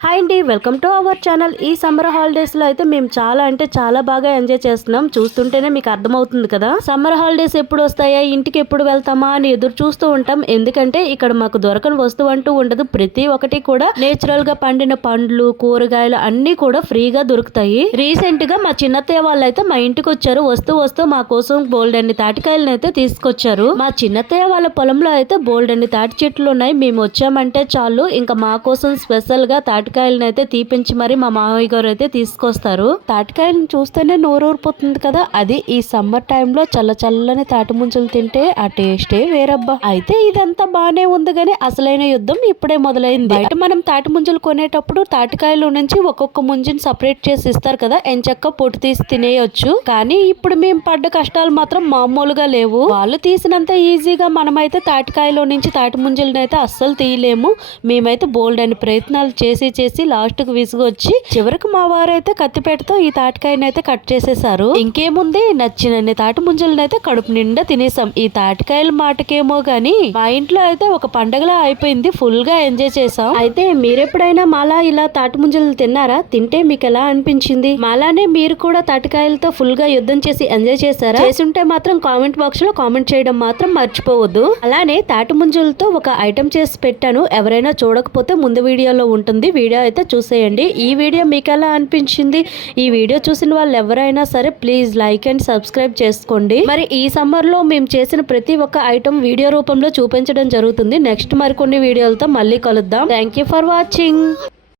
Hi అండి welcome to our channel. ఈ summer హాలిడేస్లో అయితే మేము చాలా అంటే చాలా బాగా ఎంజాయ్ చేస్తున్నాం. చూస్తుంటేనే మీకు అర్థమవుతుంది కదా. సమ్మర్ హాలిడేస్ ఎప్పుడు వస్తాయా? ఇంటికి ఎప్పుడు వెళ్తామా? అని ఎదురు చూస్తూ ఉంటాం. ఎందుకంటే ఇక్కడ మాకు దొరకని వస్తువు అంటూ ఉండదు. ప్రతి ఒక్కటి కూడా నేచురల్గా పండిన పండ్లు కూరగాయలు అన్ని కూడా ఫ్రీగా దొరుకుతాయి. రీసెంట్గా మా చిన్నత్తయ్య వాళ్ళు అయితే మా ఇంటికి వచ్చారు. వస్తూ వస్తూ మా కోసం బోల్డ్ అన్ని తాటికాయలను అయితే తీసుకొచ్చారు. మా చిన్నత్తయ్య వాళ్ళ పొలంలో అయితే బోల్డ్ అన్ని తాటి చెట్లు ఉన్నాయి. మేము వచ్చామంటే చాలు. ఇంకా మా కోసం స్పెషల్గా తాటికాయలను అయితే తీపించి మరి మా మామయ్య గారు అయితే తీసుకొస్తారు. తాటికాయలను చూస్తేనే నోరూరిపోతుంది కదా. అది ఈ సమ్మర్ టైంలో చల్ల చల్లని తాటి ముంచులు తింటే ఆ టేస్టే వేరబ్బా. అయితే ఇదంతా బాగానే ఉంది కానీ అసలైన యుద్ధం ఇప్పుడే మొదలైంది. బయట మనం తాటి ముంజలు కొనేటప్పుడు తాటికాయలో నుంచి ఒక్కొక్క ముంజిని సపరేట్ చేసి ఇస్తారు కదా. ఎంచక్క పొట్టు తీసి తినేయొచ్చు. కానీ ఇప్పుడు మేము పడ్డ కష్టాలు మాత్రం మామూలుగా లేవు. వాళ్ళు తీసినంత ఈజీగా మనమైతే తాటికాయలో నుంచి తాటి ముంజలను అయితే అస్సలు తీయలేము. మేమైతే బోల్డ్ అని ప్రయత్నాలు చేసి చేసి లాస్ట్కు విసుగొచ్చి చివరికి మా వారైతే కత్తిపేటతో ఈ తాటికాయనైతే కట్ చేసేసారు ఇంకేముంది? నచ్చినన్ని తాటి ముంజలనైతే కడుపు నిండా తినేసాం ఈ తాటికాయల మాటకేమో గాని మా ఇంట్లో అయితే ఒక పండగలా అయిపోయింది. ఫుల్గా ఎంజాయ్ చేసాం అయితే మీరెప్పుడైనా మాలా ఇలా తాటి ముంజలు తిన్నారా? తింటే మీకు ఎలా అనిపించింది? మాలానే మీరు కూడా తాటికాయలతో ఫుల్గా యుద్ధం చేసి ఎంజాయ్ చేశారా? చేసుంటే మాత్రం కామెంట్ బాక్స్లో కామెంట్ చేయడం మాత్రం మర్చిపోవద్దు. అలానే తాటి ముంజలతో ఒక ఐటమ్ చేసి పెట్టాను. ఎవరైనా చూడకపోతే ముందు వీడియోలో ఉంటుంది. వీడియో అయితే చూసేయండి. ఈ వీడియో మీకు ఎలా అనిపించింది? ఈ వీడియో చూసిన వాళ్ళు ఎవరైనా సరే ప్లీజ్ లైక్ అండ్ సబ్స్క్రైబ్ చేసుకోండి. మరి ఈ సమ్మర్లో మేము చేసిన ప్రతి ఒక్క ఐటమ్ వీడియో రూపంలో చూపించడం జరుగుతుంది. నెక్స్ట్ మరికొన్ని వీడియోలతో మళ్ళీ కలుద్దాం. Thank you for watching.